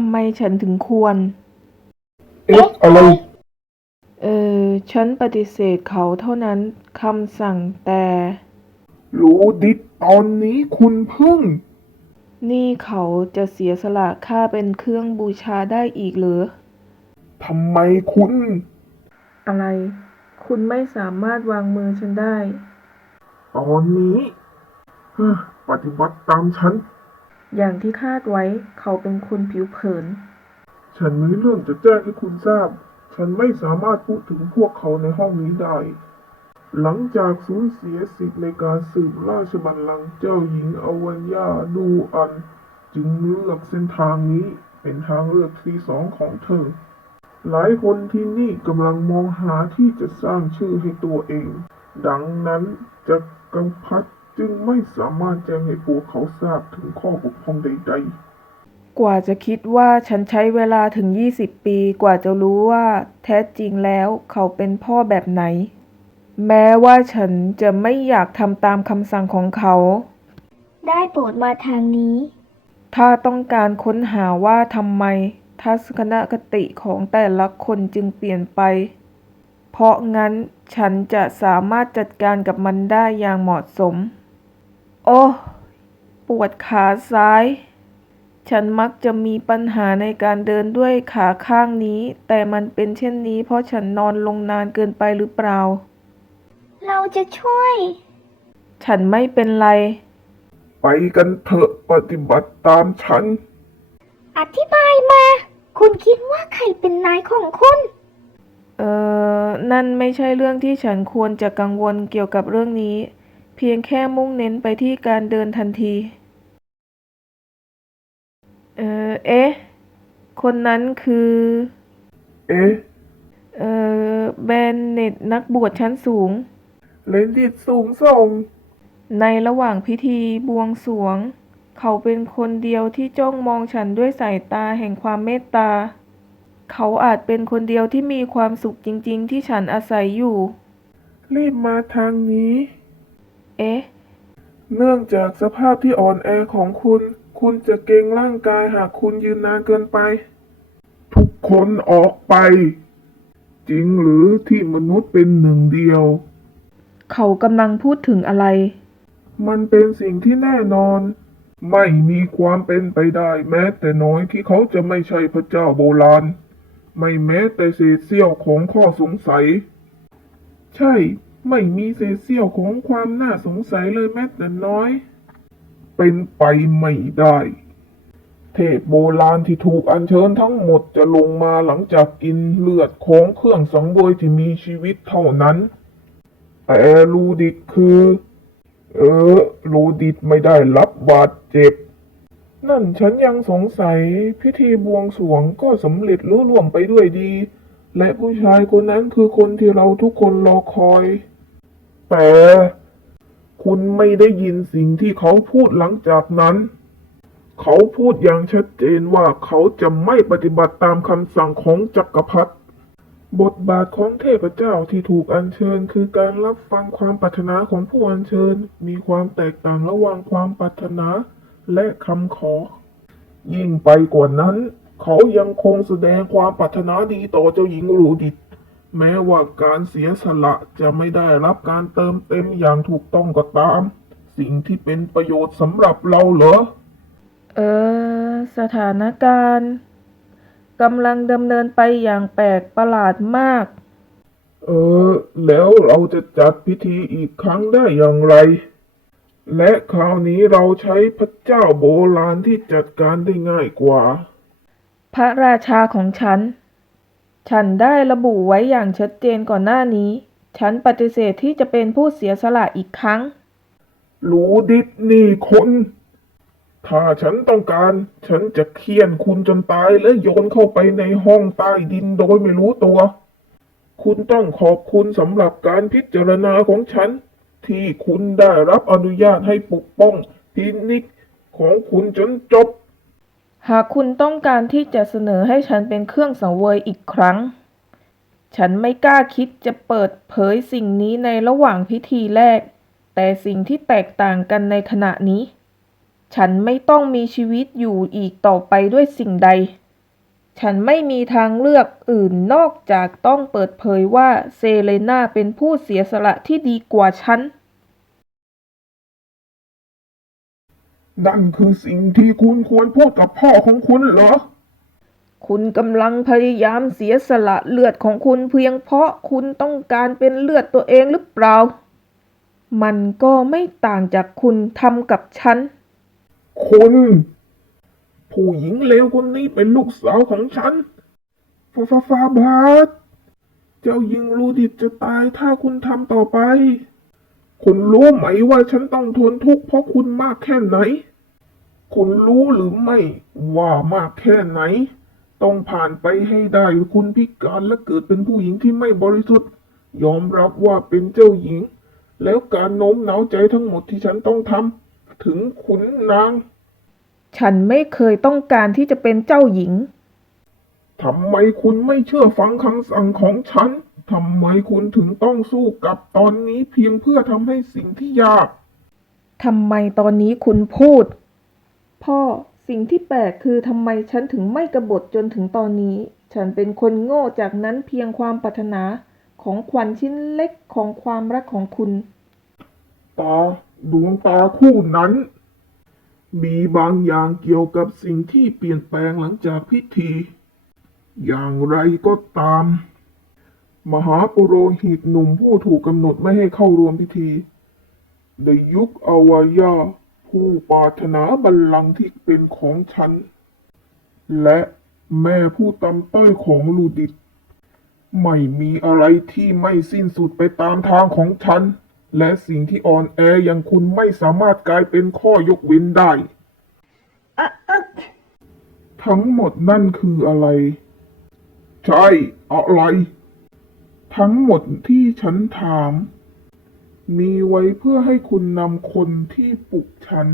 ำไมฉันถึงควร เอ๊ะอะไร เออ ฉันปฏิเสธเขาเท่านั้นคำสั่งแต่ รู้ดิดตอนนี้คุณเพิ่ง นี่เขาจะเสียสละค่าเป็นเครื่องบูชาได้อีกเหรือ ทำไมคุณ อะไร คุณไม่สามารถวางมือฉันได้ ตอนนี้เฮ้อปฏิบัติตามฉัน อย่างที่คาดไว้ เขาเป็นคนผิวเผิน ฉันมีเรื่องจะแจ้งให้คุณทราบ ฉันไม่สามารถพูดถึงพวกเขาในห้องนี้ได้ หลังจากสูญเสียสิทธิ์ในการสืบราชบัลลังก์เจ้าหญิงอวัญญาดูอัน จึงเลือกเส้นทางนี้เป็นทางเลือกที่สองของเธอ หลายคนที่นี่กำลังมองหาที่จะสร้างชื่อให้ตัวเอง ดังนั้นจักรพรรดิ จึงไม่สามารถแจ้งให้พวกเขาทราบถึงข้อบกพร่องใด ๆ กว่าจะคิดว่าฉันใช้เวลาถึง 20 ปีกว่าจะรู้ว่าแท้จริงแล้วเขาเป็นพ่อแบบไหน แม้ว่าฉันจะไม่อยากทำตามคำสั่งของเขา ได้โปรดมาทางนี้ ถ้าต้องการค้นหาว่าทำไม ทัศนคติของแต่ละคนจึงเปลี่ยนไป เพราะงั้นฉันจะสามารถจัดการกับมันได้อย่างเหมาะสม โอ้ปวดขาซ้าย ฉันมักจะมีปัญหาในการเดินด้วยขาข้างนี้ แต่มันเป็นเช่นนี้เพราะฉันนอนลงนานเกินไปหรือเปล่า เราจะช่วย ฉันไม่เป็นไร ไปกันเถอะปฏิบัติตามฉัน อธิบายมา คุณคิดว่าใครเป็นนายของคุณ เอ่อนั่นไม่ใช่เรื่องที่ฉันควรจะกังวลเกี่ยวกับเรื่องนี้ เพียงแค่มุ่งเน้นไปที่การเดินทันที เอ่อเอ๊ะ คนนั้นคือ เอ๊ะ เอ่อแบนเน็ตนักบวชชั้นสูง เลนดิตสูงส่ง ในระหว่างพิธีบวงสรวง เขาเป็นคนเดียวที่จ้องมองฉันด้วยสายตาแห่งความเมตตา เขาอาจเป็นคนเดียวที่มีความสุขจริง ๆ ที่ฉันอาศัยอยู่ รีบมาทางนี้ เอ๊ะ เนื่องจากสภาพที่อ่อนแอของคุณ คุณจะเกรงร่างกายหากคุณยืนนานเกินไป ทุกคนออกไป จริงหรือที่มนุษย์เป็นหนึ่งเดียว เขากำลังพูดถึงอะไร มันเป็นสิ่งที่แน่นอน ไม่มีความเป็นไปได้แม้แต่น้อยที่เขาจะไม่ใช่พระเจ้าโบราณ ไม่แม้แต่เศษเสี้ยวของข้อสงสัย ใช่ ไม่มีเศษเสี้ยวของความน่าสงสัยเลยแม้แต่น้อย เป็นไปไม่ได้ เทพโบราณที่ถูกอัญเชิญทั้งหมดจะลงมาหลังจากกินเลือดของเครื่องสังเวยที่มีชีวิตเท่านั้น แต่ลูดิกคือ เออ ลูดิดไม่ได้รับบาดเจ็บ นั่นฉันยังสงสัยพิธีบวงสรวงก็สำเร็จลุล่วงไปด้วยดีและผู้ชายคนนั้นคือคนที่เราทุกคนรอคอย แต่คุณไม่ได้ยินสิ่งที่เขาพูดหลังจากนั้น เขาพูดอย่างชัดเจนว่าเขาจะไม่ปฏิบัติตามคำสั่งของจักรพรรดิบทบาทของเทพเจ้าที่ถูกอัญเชิญ คือการรับฟังความปรารถนาของผู้อัญเชิญ มีความแตกต่างระหว่างความปรารถนาและคำขอ ยิ่งไปกว่านั้น เขายังคงแสดงความปรารถนาดีต่อเจ้าหญิงรูดิต แม้ว่าการเสียสละจะไม่ได้รับการเติมเต็มอย่างถูกต้องก็ตาม สิ่งที่เป็นประโยชน์สำหรับเราเหรอ เออ สถานการณ์กำลังดำเนินไปอย่างแปลกประหลาดมาก เออ แล้วเราจะจัดพิธีอีกครั้งได้อย่างไร และคราวนี้เราใช้พระเจ้าโบราณที่จัดการได้ง่ายกว่า พระราชาของฉัน ฉันได้ระบุไว้อย่างชัดเจนก่อนหน้านี้ ฉันปฏิเสธที่จะเป็นผู้เสียสละอีกครั้ง รู้ดิสนี่คนถ้าฉันต้องการ ฉันจะเคี่ยนคุณจนตายและโยนเข้าไปในห้องใต้ดินโดยไม่รู้ตัว คุณต้องขอบคุณสำหรับการพิจารณาของฉัน ที่คุณได้รับอนุญาตให้ปกป้องพินิกของคุณจนจบ หากคุณต้องการที่จะเสนอให้ฉันเป็นเครื่องสังเวยอีกครั้ง ฉันไม่กล้าคิดจะเปิดเผยสิ่งนี้ในระหว่างพิธีแรก แต่สิ่งที่แตกต่างกันในขณะนี้ ฉันไม่ต้องมีชีวิตอยู่อีกต่อไปด้วยสิ่งใด ฉันไม่มีทางเลือกอื่นนอกจากต้องเปิดเผยว่าเซเลนาเป็นผู้เสียสละที่ดีกว่าฉัน นั่นคือสิ่งที่คุณควรพูดกับพ่อของคุณเหรอ คุณกำลังพยายามเสียสละเลือดของคุณเพียงเพราะคุณต้องการเป็นเลือดตัวเองหรือเปล่า มันก็ไม่ต่างจากคุณทำกับฉัน คุณ ผู้หญิงเลวคนนี้เป็นลูกสาวของฉันฟาฟาฟาบาทเจ้าหญิงรูดิตจะตายถ้าคุณทำต่อไป คุณรู้ไหมว่าฉันต้องทนทุกข์เพราะคุณมากแค่ไหน คุณรู้หรือไม่ว่ามากแค่ไหน ต้องผ่านไปให้ได้คุณพิการและเกิดเป็นผู้หญิงที่ไม่บริสุทธิ์ ยอมรับว่าเป็นเจ้าหญิง แล้วการโน้มน้าวใจทั้งหมดที่ฉันต้องทำถึงขุนนาง ฉันไม่เคยต้องการที่จะเป็นเจ้าหญิงทำไมคุณไม่เชื่อฟังคำสั่งของฉัน ทำไมคุณถึงต้องสู้กับตอนนี้เพียงเพื่อทำให้สิ่งที่ยาก ทำไมตอนนี้คุณพูด พ่อสิ่งที่แปลกคือทำไมฉันถึงไม่กบฏจนถึงตอนนี้ ฉันเป็นคนโง่จากนั้นเพียงความปรารถนาของขวัญชิ้นเล็กของความรักของคุณ ตาดวงตาคู่นั้น มีบางอย่างเกี่ยวกับสิ่งที่เปลี่ยนแปลงหลังจากพิธี อย่างไรก็ตาม มหาปุโรหิตหนุ่มผู้ถูกกำหนดไม่ให้เข้าร่วมพิธีในยุคอวายา ผู้ปรารถนาบัลลังก์ที่เป็นของฉัน และแม่ผู้ตำต้อยของลูดิต ไม่มีอะไรที่ไม่สิ้นสุดไปตามทางของฉัน และสิ่งที่อ่อนแออย่างคุณไม่สามารถกลายเป็นข้อยกเว้นได้ ทั้งหมดนั่นคืออะไร ใช่ อะไร ทั้งหมดที่ฉันถาม มีไว้เพื่อให้คุณนำคนที่ปลุกฉัน